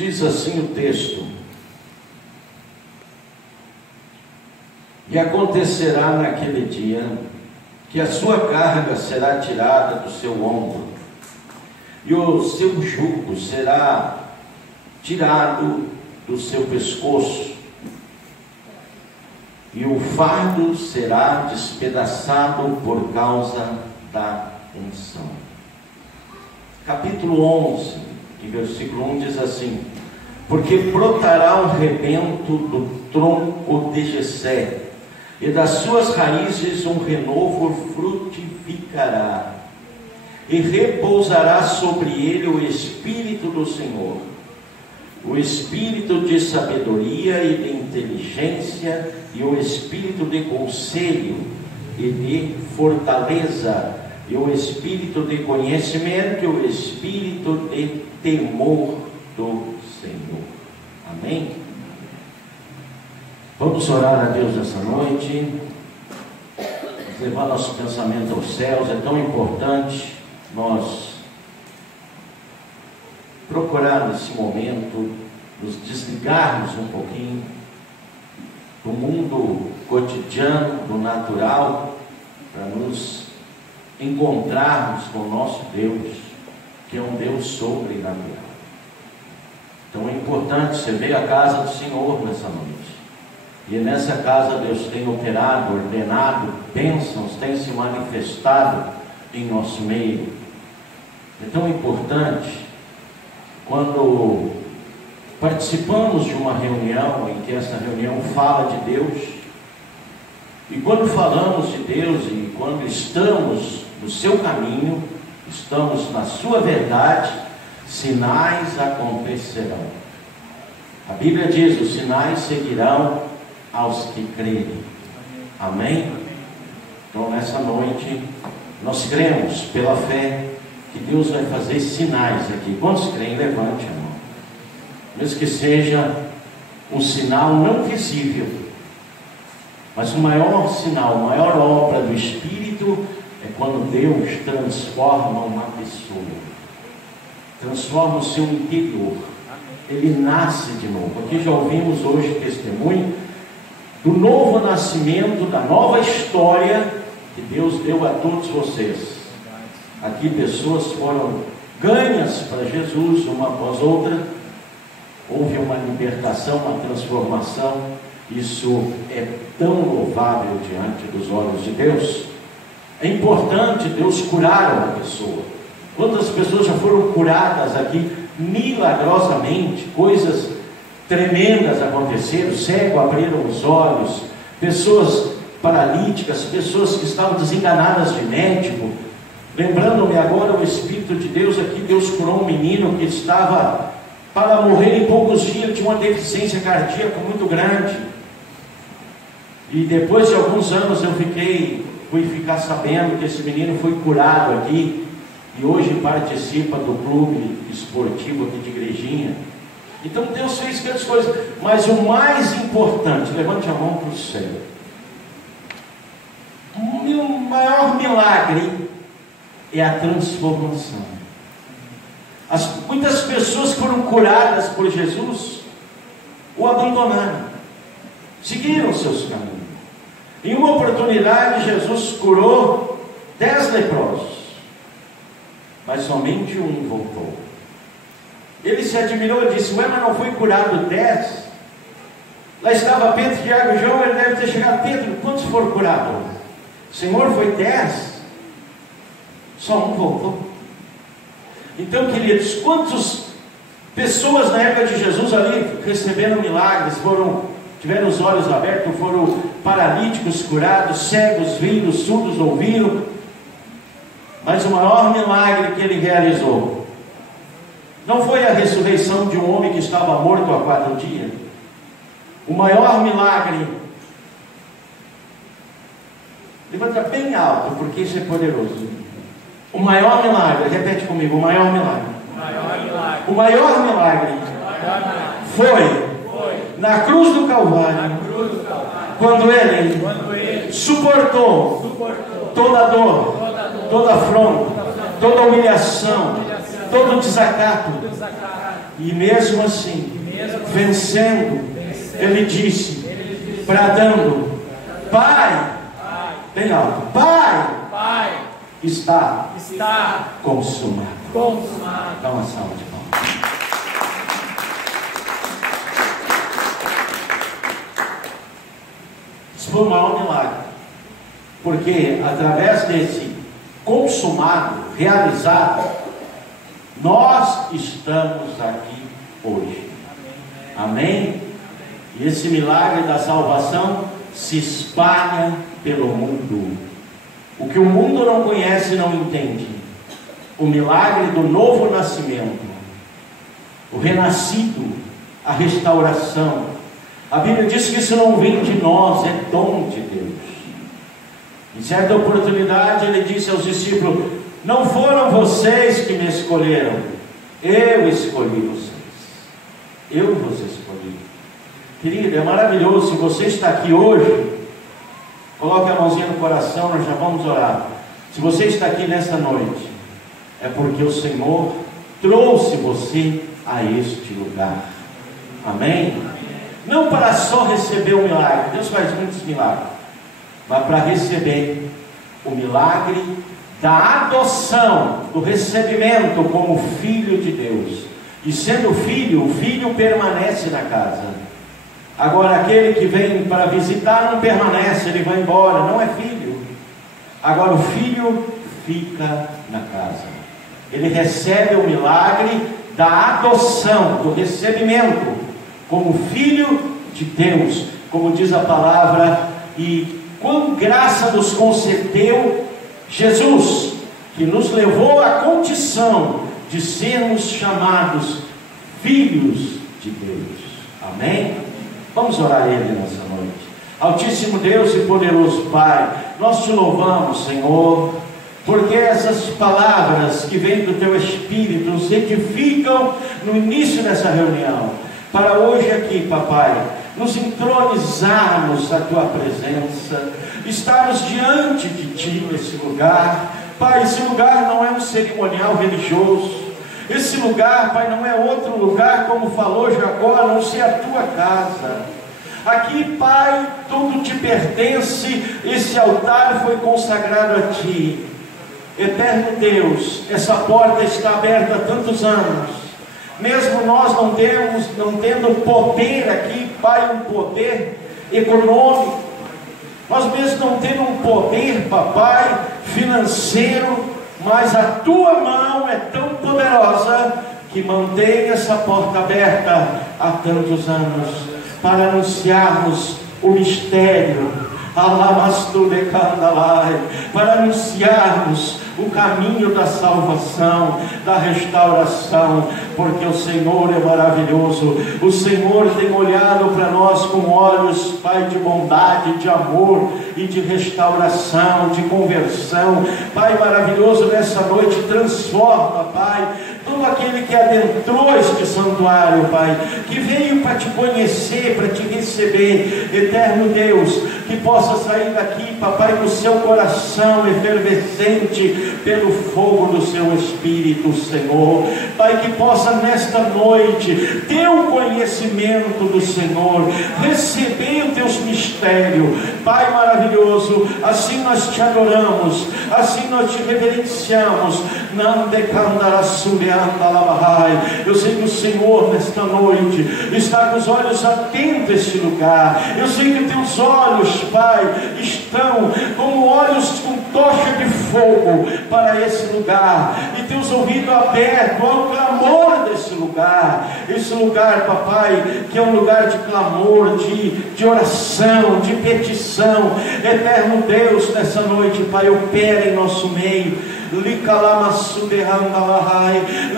Diz assim o texto: e acontecerá naquele dia que a sua carga será tirada do seu ombro, e o seu jugo será tirado do seu pescoço, e o fardo será despedaçado por causa da unção. Capítulo 11, e versículo 1 diz assim: porque brotará um rebento do tronco de Jessé, e das suas raízes um renovo frutificará, e repousará sobre ele o Espírito do Senhor, o Espírito de sabedoria e de inteligência, e o Espírito de conselho e de fortaleza, e o Espírito de conhecimento, e o Espírito de temor do Senhor. Amém? Vamos orar a Deus essa noite, levar nosso pensamento aos céus. É tão importante nós procurar nesse momento nos desligarmos um pouquinho do mundo cotidiano, do natural, para nos encontrarmos com o nosso Deus, que é um Deus sobrenatural. Então é importante você ver a casa do Senhor nessa noite. E nessa casa Deus tem operado, ordenado, bênçãos têm se manifestado em nosso meio. É tão importante quando participamos de uma reunião em que essa reunião fala de Deus, e quando falamos de Deus e quando estamos no seu caminho, estamos na sua verdade, sinais acontecerão. A Bíblia diz: os sinais seguirão aos que crerem. Amém? Então nessa noite nós cremos pela fé que Deus vai fazer sinais aqui. Quantos creem? Levante a mão. Mesmo que seja um sinal não visível, mas o maior sinal, a maior obra do Espírito é quando Deus transforma uma pessoa, transforma o seu interior. Ele nasce de novo. Aqui já ouvimos hoje testemunho do novo nascimento, da nova história que Deus deu a todos vocês. Aqui pessoas foram ganhas para Jesus, uma após outra. Houve uma libertação, uma transformação. Isso é tão louvável diante dos olhos de Deus. É importante Deus curar uma pessoa. Quantas pessoas já foram curadas aqui milagrosamente? Coisas tremendas aconteceram. Cego abriram os olhos, pessoas paralíticas, pessoas que estavam desenganadas de médico. Lembrando-me agora o Espírito de Deus aqui, Deus curou um menino que estava para morrer em poucos dias, tinha uma deficiência cardíaca muito grande. E depois de alguns anos eu fui ficar sabendo que esse menino foi curado aqui, e hoje participa do clube esportivo aqui de Igrejinha. Então Deus fez grandes coisas, mas o mais importante, levante a mão para o céu, o maior milagre é a transformação. Muitas pessoas que foram curadas por Jesus o abandonaram, seguiram seus caminhos. Em uma oportunidade Jesus curou 10 leprosos, mas somente um voltou. Ele se admirou e disse: ué, mas não foi curado 10? Lá estava Pedro, Tiago e João, ele deve ter chegado. Pedro, quantos foram curados? Senhor, foi 10? Só um voltou. Então, queridos, quantas pessoas na época de Jesus ali receberam milagres, tiveram os olhos abertos, foram paralíticos curados, cegos vindo, surdos ouviram. Mas o maior milagre que ele realizou não foi a ressurreição de um homem que estava morto há 4 dias. O maior milagre, levanta bem alto, porque isso é poderoso. O maior milagre, repete comigo: o maior milagre. O maior milagre foi na cruz do Calvário, quando ele suportou toda a dor, toda a afronta, toda a humilhação, todo o desacato, E mesmo assim, vencendo, ele disse, bradando: Pai, bem alto, Pai, está consumado. Dá uma salva de palmas. Isso foi um maior milagre, porque através desse consumado, realizado, nós estamos aqui hoje. Amém? E esse milagre da salvação se espalha pelo mundo. O que o mundo não conhece, não entende. O milagre do novo nascimento, o renascido, a restauração. A Bíblia diz que isso não vem de nós, é dom de Deus. Em certa oportunidade ele disse aos discípulos: não foram vocês que me escolheram, eu escolhi vocês. Eu vos escolhi. Querido, é maravilhoso. Se você está aqui hoje, coloque a mãozinha no coração, nós já vamos orar. Se você está aqui nesta noite, é porque o Senhor trouxe você a este lugar. Amém? Não para só receber o milagre, Deus faz muitos milagres, mas para receber o milagre da adoção, do recebimento como filho de Deus. E sendo filho, o filho permanece na casa. Agora aquele que vem para visitar não permanece, ele vai embora, não é filho. Agora o filho fica na casa. Ele recebe o milagre da adoção, do recebimento como filho de Deus, como diz a palavra. E quão graça nos concedeu Jesus, que nos levou à condição de sermos chamados filhos de Deus. Amém? Vamos orar a Ele nessa noite. Altíssimo Deus e poderoso Pai, nós te louvamos, Senhor, porque essas palavras que vêm do Teu Espírito nos edificam no início dessa reunião, para hoje aqui, Papai, nos entronizarmos a Tua presença, estarmos diante de Ti nesse lugar. Pai, esse lugar não é um cerimonial religioso. Esse lugar, Pai, não é outro lugar, como falou Jacó, a não ser a Tua casa. Aqui, Pai, tudo te pertence. Esse altar foi consagrado a Ti. Eterno Deus, essa porta está aberta há tantos anos. Mesmo nós não tendo poder aqui, Pai, um poder econômico, nós mesmo não temos um poder, Papai, financeiro, mas a Tua mão é tão poderosa que mantém essa porta aberta há tantos anos, para anunciarmos o mistério, para anunciarmos o caminho da salvação, da restauração, porque o Senhor é maravilhoso. O Senhor tem olhado para nós com olhos, Pai, de bondade, de amor e de restauração, de conversão. Pai maravilhoso, nessa noite transforma, Pai, todo aquele que adentrou este santuário, Pai, que veio para te conhecer, para te receber. Eterno Deus, que possa sair daqui, Papai, com o seu coração efervescente pelo fogo do seu Espírito, Senhor. Pai, que possa nesta noite ter o conhecimento do Senhor, receber os teus mistérios. Pai maravilhoso, assim nós te adoramos, assim nós te reverenciamos. Eu sei que o Senhor nesta noite está com os olhos atentos a este lugar. Eu sei que teus olhos, Pai, estão como olhos com tocha de fogo para esse lugar, e teus ouvidos abertos ao clamor desse lugar. Esse lugar, Papai, que é um lugar de clamor, de oração, de petição. Eterno Deus, nessa noite, Pai, opera em nosso meio.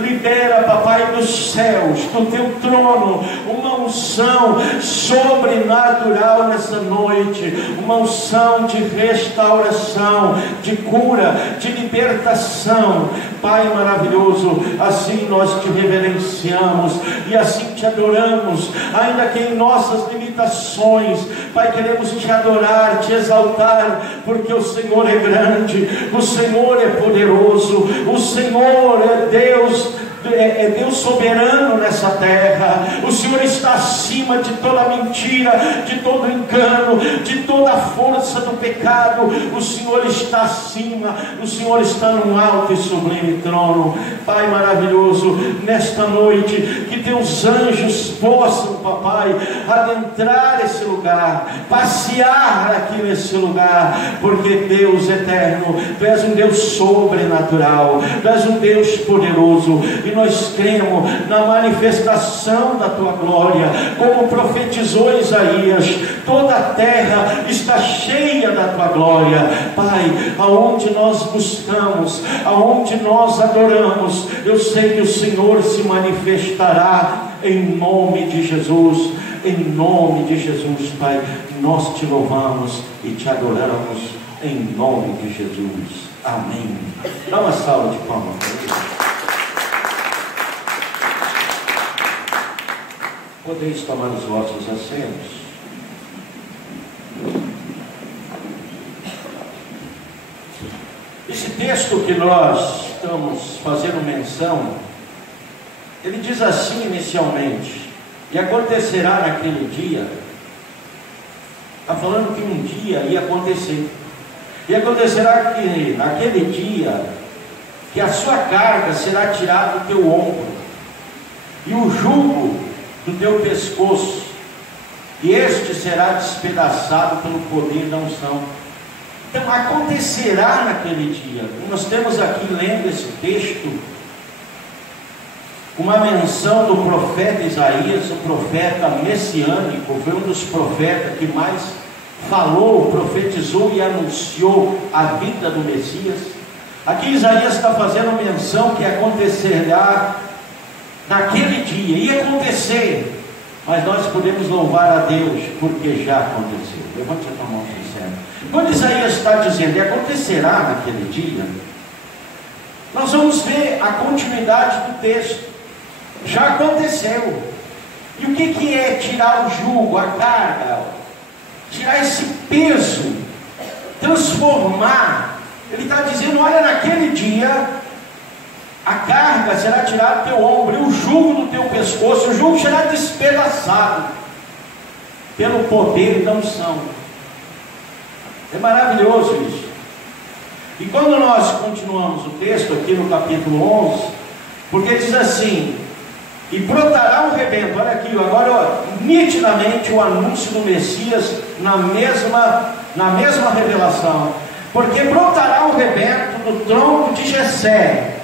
Libera, Papai, dos céus, do teu trono, uma unção sobrenatural nessa noite, uma unção de restauração, de cura, de libertação. Pai maravilhoso, assim nós te reverenciamos e assim te adoramos, ainda que em nossas limitações. Pai, queremos te adorar, te exaltar, porque o Senhor é grande, o Senhor é poderoso, o Senhor é Deus é Deus soberano nessa terra. O Senhor está acima de toda mentira, de todo engano, de toda a força do pecado. O Senhor está acima, o Senhor está num alto e sublime trono. Pai maravilhoso, nesta noite, que teus anjos possam, papai, adentrar esse lugar, passear aqui nesse lugar, porque Deus eterno, Tu és um Deus sobrenatural, Tu és um Deus poderoso, e nós cremos na manifestação da Tua glória, como profetizou Isaías. Toda a terra está cheia da Tua glória, Pai. Aonde nós buscamos, aonde nós adoramos, eu sei que o Senhor se manifestará, em nome de Jesus. Em nome de Jesus, Pai, nós Te louvamos e Te adoramos, em nome de Jesus. Amém. Dá uma salva de palmas para Ele. Podeis tomar os vossos assentos. Esse texto que nós estamos fazendo menção, ele diz assim inicialmente: e acontecerá naquele dia. Está falando que um dia ia acontecer. E acontecerá que naquele dia, que a sua carga será tirada do teu ombro, e o jugo do teu pescoço, e este será despedaçado pelo poder da unção. Então acontecerá naquele dia. Nós temos aqui, lendo esse texto, uma menção do profeta Isaías, o profeta messiânico. Foi um dos profetas que mais falou, profetizou e anunciou a vinda do Messias. Aqui Isaías está fazendo menção que acontecerá naquele dia. Ia acontecer, mas nós podemos louvar a Deus porque já aconteceu. Levante a tua mão sincera. Quando Isaías está dizendo e acontecerá naquele dia, nós vamos ver a continuidade do texto. Já aconteceu. E o que é tirar o jugo, a carga, tirar esse peso, transformar? Ele está dizendo: olha, naquele dia a carga será tirada do teu ombro, e o jugo do teu pescoço, o jugo será despedaçado pelo poder da unção. É maravilhoso isso. E quando nós continuamos o texto aqui no capítulo 11, porque diz assim: e brotará um rebento. Olha aqui, agora nitidamente o anúncio do Messias na mesma revelação. Porque brotará um rebento do tronco de Jessé,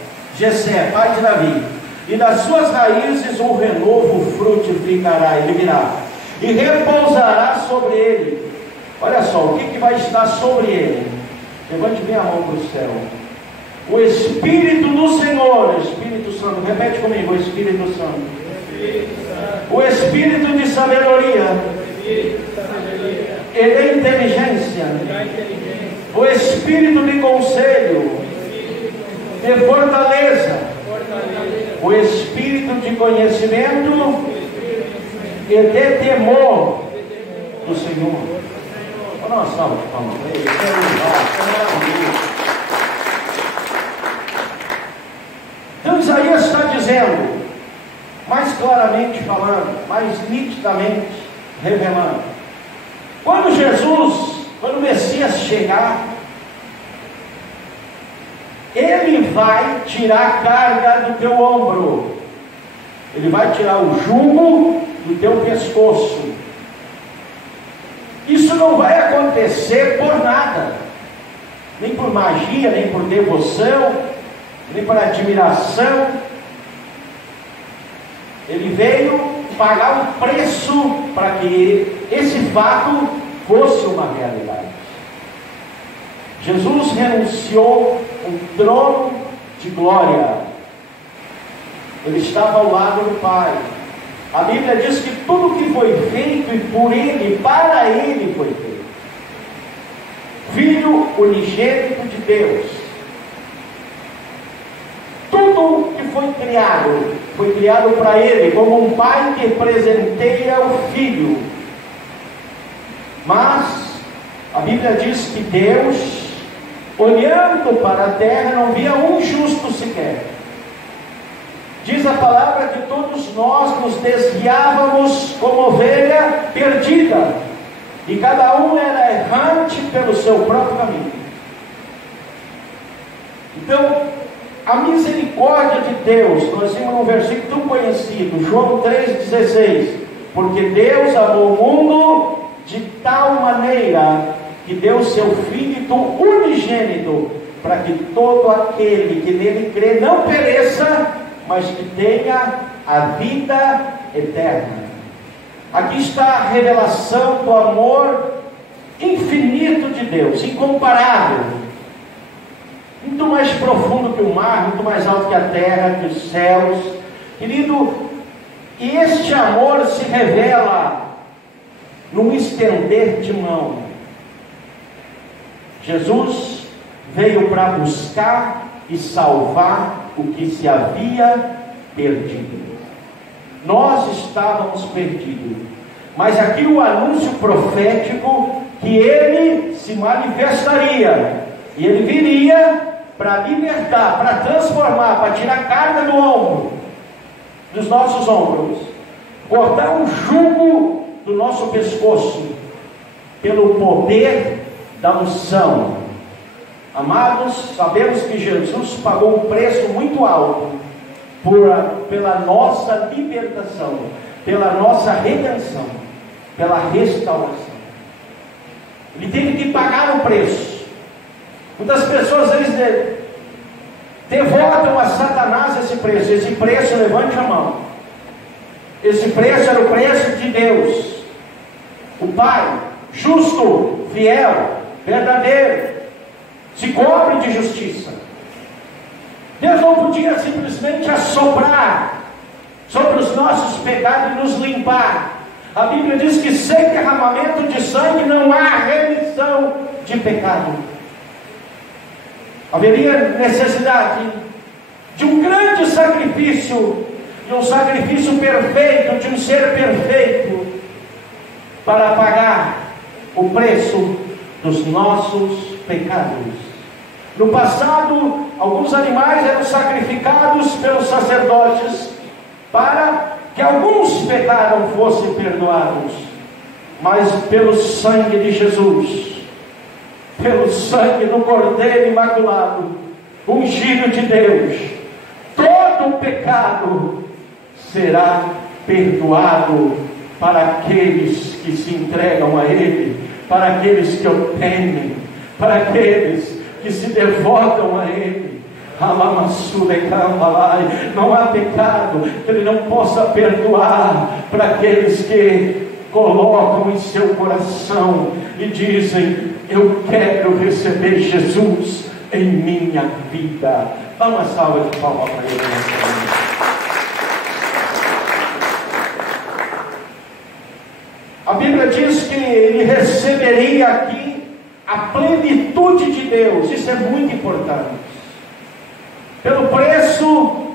pai de Davi, e das suas raízes um renovo frutificará, ele virá, e repousará sobre ele. Olha só, o que vai estar sobre ele? Levante bem a mão para o céu. O Espírito do Senhor, Espírito Santo, repete comigo: o Espírito Santo. O Espírito de sabedoria e de inteligência, o Espírito de conselho, de fortaleza, o Espírito de conhecimento e de temor do Senhor. Olha uma salva de palmas. Então Isaías está dizendo, mais claramente falando, mais nitidamente revelando, quando o Messias chegar, ele vai tirar a carga do teu ombro, ele vai tirar o jugo do teu pescoço. Isso não vai acontecer por nada, nem por magia, nem por devoção, nem por admiração. Ele veio pagar um preço para que esse fato fosse uma realidade. Jesus renunciou um trono de glória. Ele estava ao lado do Pai. A Bíblia diz que tudo que foi feito e por Ele, para Ele foi feito. Filho unigênito de Deus. Tudo que foi criado para Ele, como um pai que presenteia o filho. Mas a Bíblia diz que Deus, olhando para a terra, não via um justo sequer. Diz a palavra que todos nós nos desviávamos como ovelha perdida, e cada um era errante pelo seu próprio caminho. Então, a misericórdia de Deus, nós vimos num versículo tão conhecido, João 3,16, porque Deus amou o mundo de tal maneira que deu seu Filho unigênito, para que todo aquele que nele crê não pereça, mas que tenha a vida eterna. Aqui está a revelação do amor infinito de Deus, incomparável, muito mais profundo que o mar, muito mais alto que a terra, que os céus. Querido, e este amor se revela num estender de mão. Jesus veio para buscar e salvar o que se havia perdido. Nós estávamos perdidos, mas aqui o anúncio profético que ele se manifestaria, e ele viria para libertar, para transformar, para tirar a carga do ombro, dos nossos ombros, cortar um jugo do nosso pescoço, pelo poder da unção. Amados, sabemos que Jesus pagou um preço muito alto pela nossa libertação, pela nossa redenção, pela restauração. Ele teve que pagar o preço. Muitas pessoas eles devotam a Satanás esse preço. Esse preço, levante a mão. Esse preço era o preço de Deus, o Pai, justo, fiel, verdadeiro, se cobre de justiça. Deus não podia simplesmente assoprar sobre os nossos pecados e nos limpar. A Bíblia diz que sem derramamento de sangue não há remissão de pecado. Haveria necessidade de um grande sacrifício, de um sacrifício perfeito, de um ser perfeito, para pagar o preço dos nossos pecados. No passado, alguns animais eram sacrificados pelos sacerdotes para que alguns pecados fossem perdoados, mas pelo sangue de Jesus, pelo sangue do Cordeiro Imaculado, ungido de Deus, todo o pecado será perdoado para aqueles que se entregam a Ele, para aqueles que o temem, para aqueles que se devotam a Ele. Não há pecado que Ele não possa perdoar para aqueles que colocam em seu coração e dizem: eu quero receber Jesus em minha vida. Dá uma salva de palmas para Ele. A Bíblia diz que Ele receberia aqui a plenitude de Deus. Isso é muito importante. Pelo preço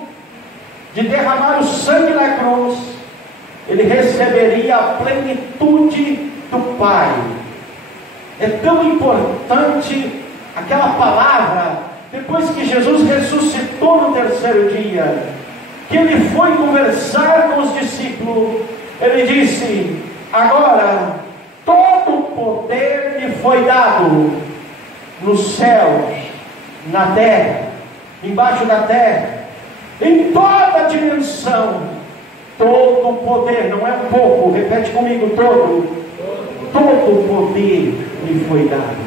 de derramar o sangue na cruz, Ele receberia a plenitude do Pai. É tão importante aquela palavra, depois que Jesus ressuscitou no terceiro dia, que Ele foi conversar com os discípulos. Ele disse: agora todo o poder me foi dado nos céus, na terra, embaixo da terra, em toda a dimensão. Todo o poder, não é um pouco, repete comigo: todo o poder me foi dado.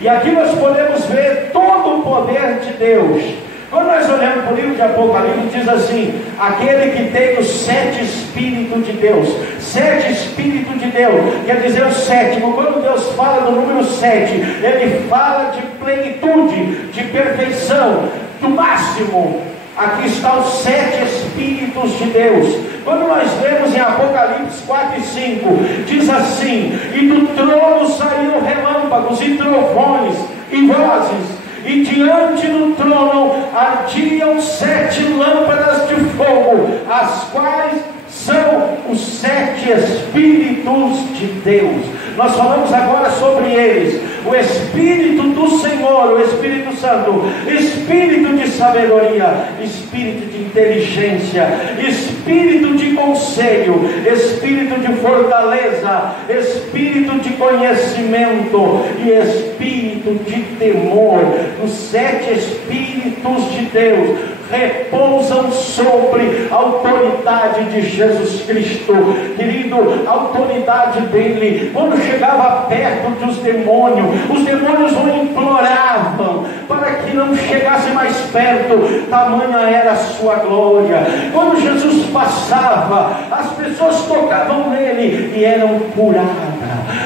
E aqui nós podemos ver todo o poder de Deus. Quando nós olhamos para o livro de Apocalipse, diz assim: aquele que tem os 7 Espíritos de Deus. 7 Espíritos de Deus, quer dizer o sétimo. Quando Deus fala do número 7, Ele fala de plenitude, de perfeição, do máximo. Aqui estão os 7 Espíritos de Deus. Quando nós lemos em Apocalipse 4 e 5, diz assim: e do trono saíram relâmpagos e trovões e vozes, e diante do trono ardiam 7 lâmpadas de fogo, as quais são os 7 Espíritos de Deus. Nós falamos agora sobre eles: o Espírito do Senhor, o Espírito Santo, Espírito de sabedoria, Espírito de inteligência, Espírito de conselho, Espírito de fortaleza, Espírito de conhecimento e Espírito de temor. Os 7 Espíritos de Deus repousam sobre a autoridade de Jesus Cristo. Querido, a autoridade dele, quando chegava perto dos demônios, os demônios o imploravam para que não chegasse mais perto, tamanha era a sua glória. Quando Jesus passava, as pessoas tocavam nele e eram curadas.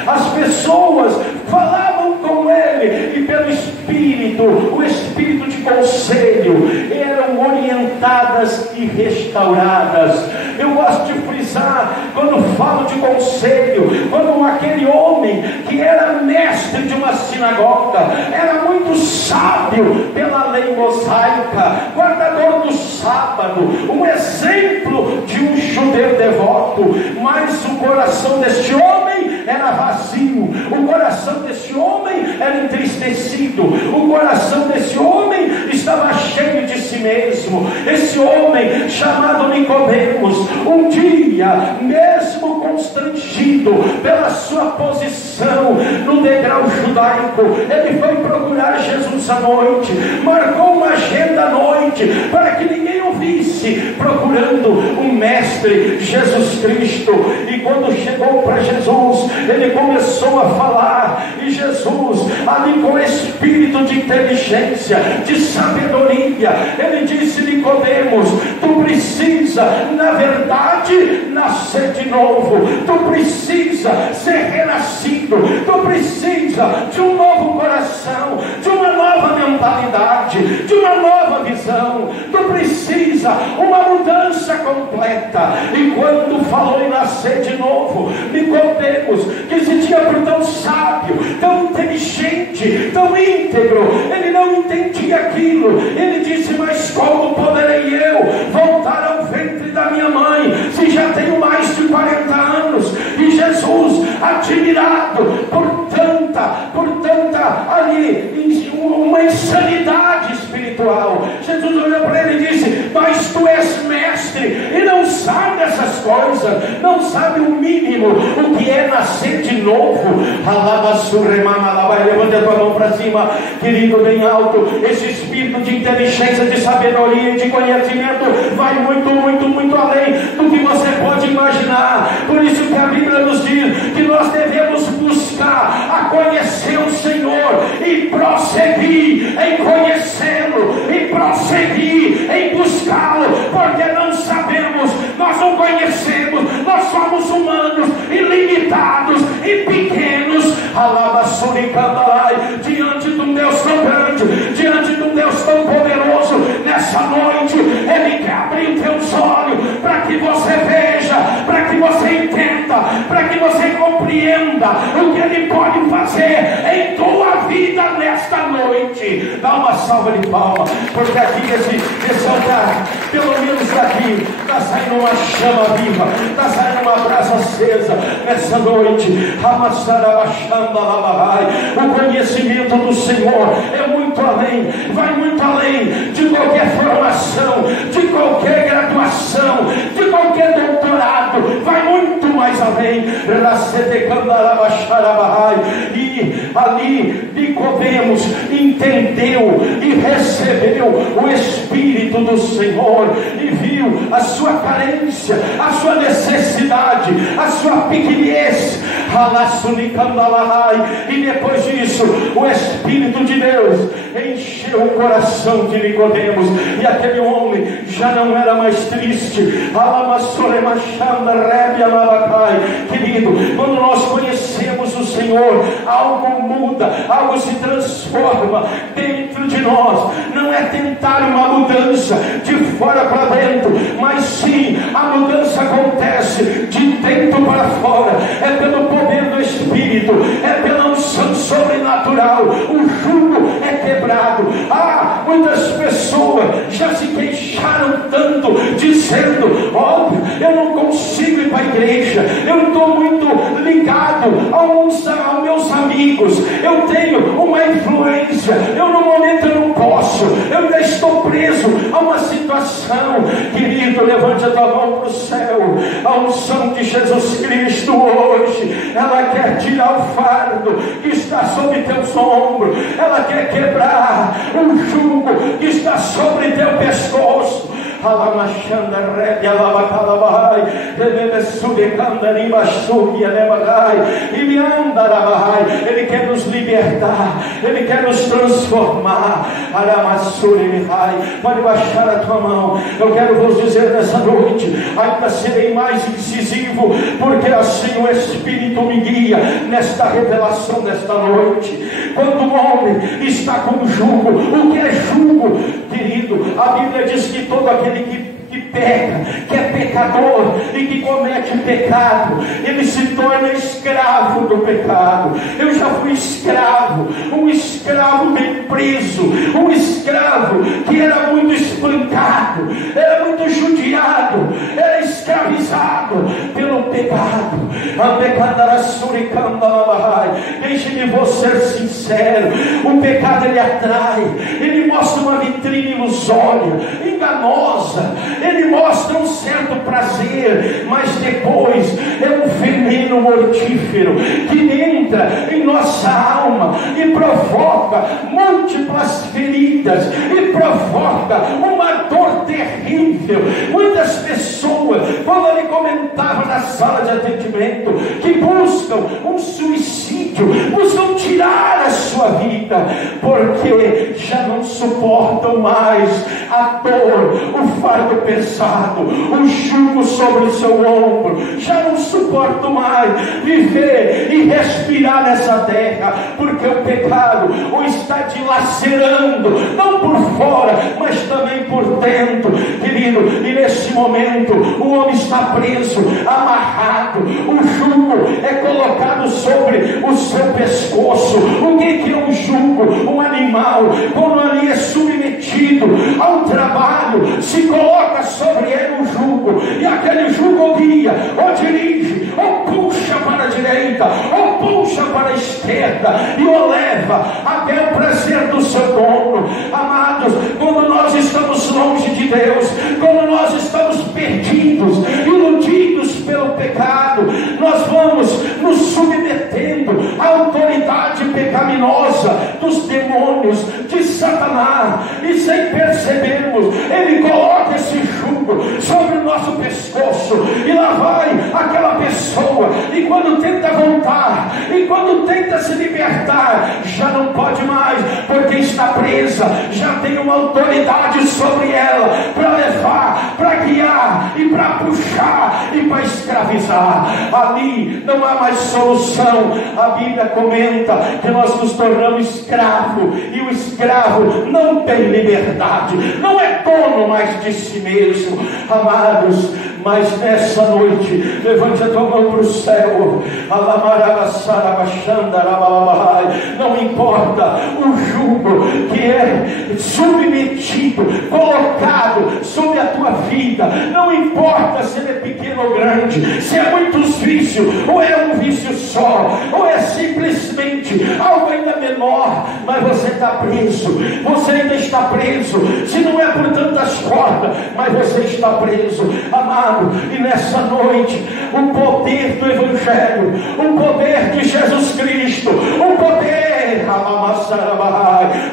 As pessoas falavam com ele e pelo Espírito, o Espírito de conselho, eram orientadas e restauradas. Eu gosto de frisar, quando falo de conselho, quando aquele homem que era mestre de uma sinagoga, era muito sábio pela lei mosaica, guardador do sábado, um exemplo de um judeu devoto, mas o coração deste homem era vazio, o coração desse homem era entristecido, o coração desse homem estava cheio de si mesmo. Esse homem chamado Nicodemos, um dia, mesmo constrangido pela sua posição no degrau judaico, ele foi procurar Jesus à noite, marcou uma agenda à noite para que ninguém o visse, procurando o mestre Jesus Cristo. E quando chegou para Jesus, ele começou a falar, e Jesus, ali com espírito de inteligência, de sabedoria, ele disse: Nicodemos, tu precisa, na verdade, nascer de novo, tu precisa ser renascido, tu precisa de um novo coração, de uma nova mentalidade, de uma nova visão, tu precisa uma mudança completa. E quando falou em nascer de novo, Nicodemos, que se tinha por tão sábio, tão inteligente, tão íntegro, ele não entendia aquilo. Ele disse: mas como poderei eu voltar ao ventre da minha mãe, se já tenho mais de 40 anos? E Jesus, admirado por tanta ali, uma insanidade espiritual, Jesus olhou para ele e disse: mas tu és mestre e não sabe essas coisas, não sabe o mínimo, o que é nascer de novo. Levanta a tua mão para cima, querido, bem alto. Esse espírito de inteligência, de sabedoria e de conhecimento vai muito, muito, muito além do que você pode imaginar. Por isso que a Bíblia nos diz que nós devemos buscar a conhecer o Senhor e prosseguir em conhecê-lo, e prosseguir em buscá-lo, porque não sabemos, nós não conhecemos, nós somos humanos, ilimitados e pequenos. Diante de um Deus tão grande, diante de um Deus tão poderoso, nessa noite Ele quer abrir os teus olhos para que você veja, para que você entenda, para que você compreenda o que Ele pode fazer em tua vida nesta noite. Dá uma salva de palmas, porque aqui nesse altar, pelo menos daqui, está saindo uma chama viva, está saindo uma brasa acesa nessa noite. O conhecimento do Senhor é muito além, vai muito além de qualquer formação, de qualquer graduação, de qualquer doutorado, vai muito mais além. E ali Nicodemos entendeu e recebeu o Espírito do Senhor e viu a sua carência, a sua necessidade, a sua pequenez. E depois disso, o Espírito de Deus encheu o coração de Nicodemos, e aquele homem já não era mais triste. Querido, quando nós conhecemos o Senhor, algo muda, algo se transforma dentro de nós. Não é tentar uma mudança de fora para dentro, mas sim a mudança acontece de dentro para fora. É pelo poder do Espírito, é pela unção sobrenatural. O jugo é quebrado. Muitas pessoas já se queixaram tanto, dizendo: olha, eu não consigo ir para a igreja, eu estou muito ligado aos meus amigos, eu tenho uma influência, no momento eu não posso, eu ainda estou preso a uma situação. Querido, levante a tua mão para o céu. A unção de Jesus Cristo hoje, ela quer tirar o fardo que está sobre teus ombros, ela quer quebrar o jugo que está sobre teu pescoço. Ele quer nos libertar, Ele quer nos transformar. Pode baixar a tua mão. Eu quero vos dizer nessa noite, ainda serei mais incisivo, porque assim o Espírito me guia nesta revelação desta noite. Quando o homem está com jugo, o que é jugo, querido? A Bíblia diz que todo aquele que peca, que é pecador e que comete pecado, ele se torna escravo do pecado. Eu já fui escravo, um escravo bem preso, um escravo que era muito espancado, era muito judiado, era escravizado pelo pecado. Deixe-me vou ser sincero, o pecado ele atrai, ele mostra uma vitrine ilusória, enganosa, ele mostra um certo prazer, mas depois é um veneno mortífero que entra em nossa alma e provoca múltiplas feridas e provoca uma dor terrível. Muitas pessoas, quando ele comentava na sala de atendimento, que buscam um suicídio, buscam tirar a sua vida, porque já não suportam mais a dor, o fardo pesado, o jugo sobre o seu ombro. Já não suportam mais viver e respirar nessa terra, porque o pecado o está dilacerando, não por fora, mas também por dentro, querido. E nesse momento o homem está preso, amarrado, o jugo é colocado sobre o seu pescoço. O que é um jugo? Um animal, quando ele é submetido ao trabalho, se coloca sobre ele um jugo, e aquele jugo guia, ou dirige, ou puxa para a direita, ou puxa para a esquerda, e o leva até o prazer do seu dono. Amados, quando nós estamos longe de Deus, quando nós estamos perdidos, iludidos pelo pecado, nós vamos nos submetendo à autoridade pecaminosa dos demônios, de Satanás, e sem percebermos, ele coloca esse jugo sobre o nosso pescoço, e lá vai aquela pessoa, e quando tenta voltar, e quando tenta se libertar, já não pode mais, porque está presa, já tem uma autoridade sobre ela, para levar, para guiar, e para puxar, e para escravizar. Ali não há mais solução. A Bíblia comenta que nós nos tornamos escravo, e o escravo não tem liberdade, não é dono mais de si mesmo. Amados, mas nessa noite, levante a tua mão para o céu. Não importa o jugo que é submetido, colocado sobre a tua vida, não importa se ele é pequeno ou grande, se é muitos vícios, ou é um vício só, ou é simplesmente algo ainda menor, mas você está preso, você ainda está preso. Se não é por tantas cordas, mas você está preso, amado. E nessa noite, o poder do Evangelho, o poder de Jesus Cristo, o poder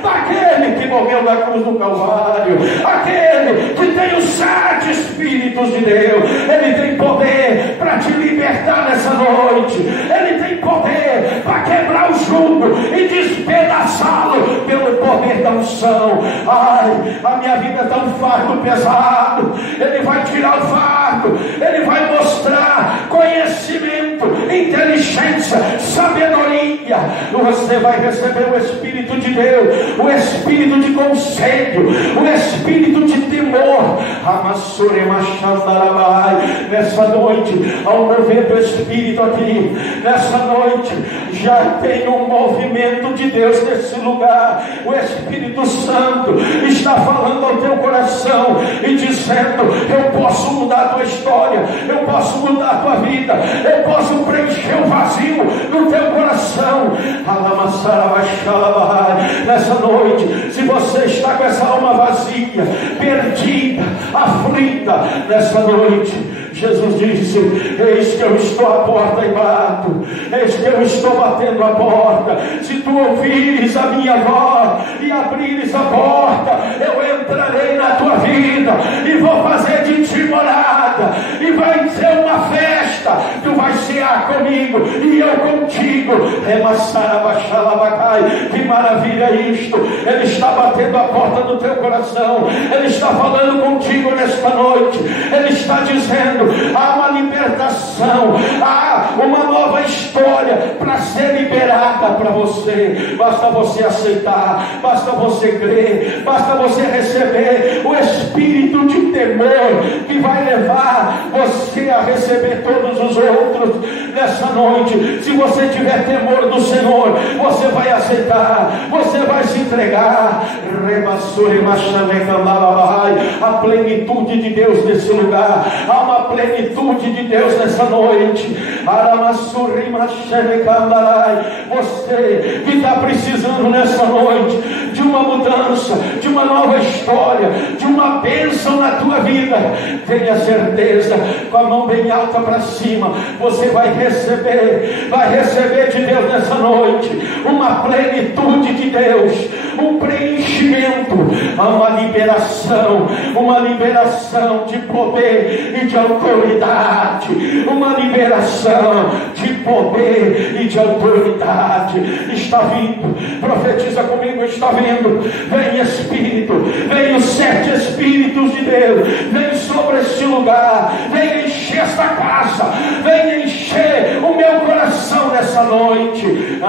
daquele que morreu na cruz do Calvário, aquele que tem os 7 Espíritos de Deus, ele tem poder para te libertar nessa noite, ele tem poder para quebrar o jugo e despedaçá-lo pelo poder da unção. Ai, a minha vida está um fardo pesado, ele vai tirar o fardo, ele vai mostrar conhecimento, inteligência, sabedoria, você vai receber o Espírito de Deus, o Espírito de conselho, o Espírito de temor. Nessa noite, ao mover do Espírito aqui, nessa noite, já tem um movimento de Deus nesse lugar. O Espírito Santo está falando ao teu coração e dizendo: eu posso mudar a tua história, eu posso mudar a tua vida, eu posso preencher o vazio no teu coração. Nessa noite, se você está com essa alma vazia, perdida, aflita, nessa noite, Jesus disse: eis que eu estou à porta e bato, eis que eu estou batendo a porta. Se tu ouvires a minha voz e abrires a porta, eu entrarei na tua vida e vou fazer de ti morada, e vai ser uma festa. Tu vais cear comigo e eu contigo. Que maravilha isto! Ele está batendo a porta do teu coração, ele está falando contigo nesta noite, ele está dizendo: há uma libertação, há uma nova história para ser liberada para você. Basta você aceitar, basta você crer, basta você receber o Espírito de temor que vai levar você a receber todos os outros. Nessa noite, se você tiver temor do Senhor, você vai aceitar, você vai se entregar. A plenitude de Deus nesse lugar, há uma plenitude de Deus nessa noite. Você que está precisando nessa noite de uma mudança, de uma nova história, de uma bênção na tua vida, tenha certeza, com a mão bem alta para cima, você vai receber de Deus nessa noite uma plenitude de Deus, um preenchimento, uma liberação de poder e de autoridade, uma liberação de poder e de autoridade. Está vindo, profetiza comigo, está vindo. Vem Espírito, vem os 7 Espíritos de Deus, vem sobre este lugar, vem encher esta casa, vem encher o meu coração nessa noite.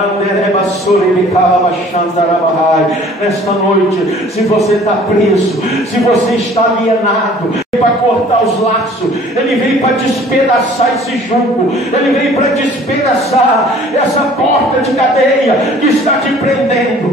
Nesta noite, se você está preso, se você está alienado, para cortar os laços, ele veio para despedaçar esse jugo, ele veio para despedaçar essa porta de cadeia que está te prendendo.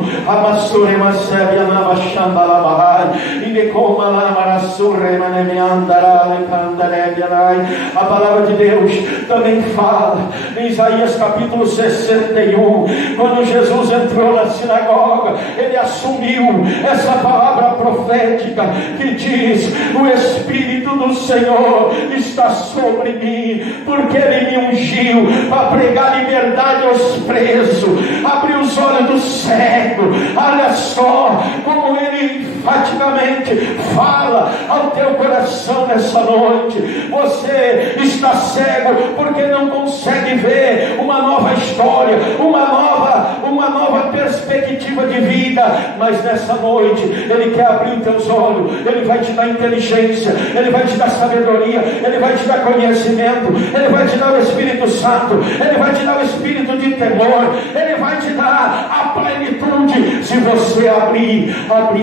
A palavra de Deus também fala em Isaías capítulo 61, quando Jesus entrou na sinagoga, ele assumiu essa palavra profética que diz: o Espírito do Senhor está sobre mim, porque ele me ungiu para pregar liberdade aos presos, abrir os olhos do cego. Olha só como ele enfaticamente fala ao teu coração nessa noite. Você está cego porque não consegue ver uma nova história, uma nova perspectiva de vida, mas nessa noite ele quer abrir os teus olhos, ele vai te dar inteligência, ele vai te dar sabedoria, ele vai te dar conhecimento, ele vai te dar o Espírito Santo, ele vai te dar o Espírito de temor, ele vai te dar a plenitude. Se você abrir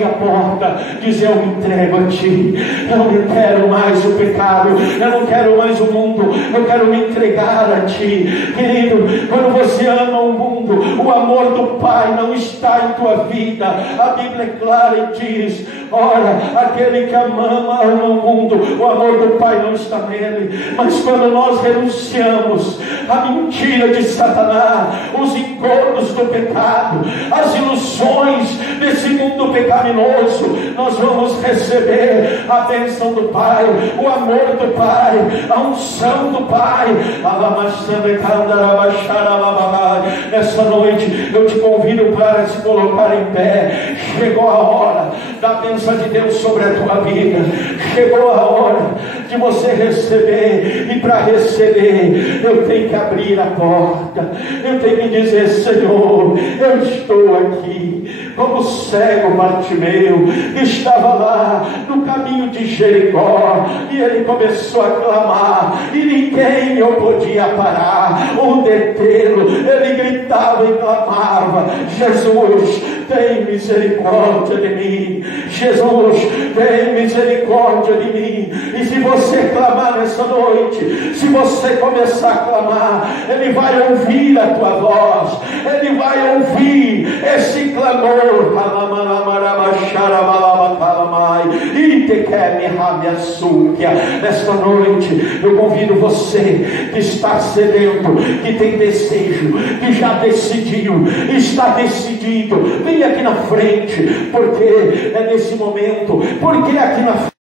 a porta, dizer: eu me entrego a ti, eu não quero mais o pecado, eu não quero mais o mundo, eu quero me entregar a ti. Querido, quando você ama o mundo, o amor do Pai não está em tua vida. A Bíblia é clara e diz: ora, aquele que ama o mundo, o amor do Pai não está nele. Mas quando nós renunciamos à mentira de Satanás, os engodos do pecado, as ilusões desse mundo pecaminoso, nós vamos receber a bênção do Pai, o amor do Pai, a unção do Pai. Nessa noite eu te convido para se colocar em pé. Chegou a hora da bênção de Deus sobre a tua vida. Chegou a hora de você receber. E para receber, eu tenho que abrir a porta, eu tenho que dizer: Senhor, eu estou aqui, como o cego Bartimeu, que estava lá no caminho de Jericó, e ele começou a clamar, e ninguém o podia parar ou detê-lo. Ele gritava e clamava: Jesus, tem misericórdia de mim, Jesus, tem misericórdia de mim. E se você clamar nessa noite, se você começar a clamar, Ele vai ouvir a tua voz, Ele vai ouvir esse clamor. Nesta noite eu convido você que está sedento, que tem desejo, que já decidiu, está decidido, vem aqui na frente, porque é nesse momento, porque aqui na frente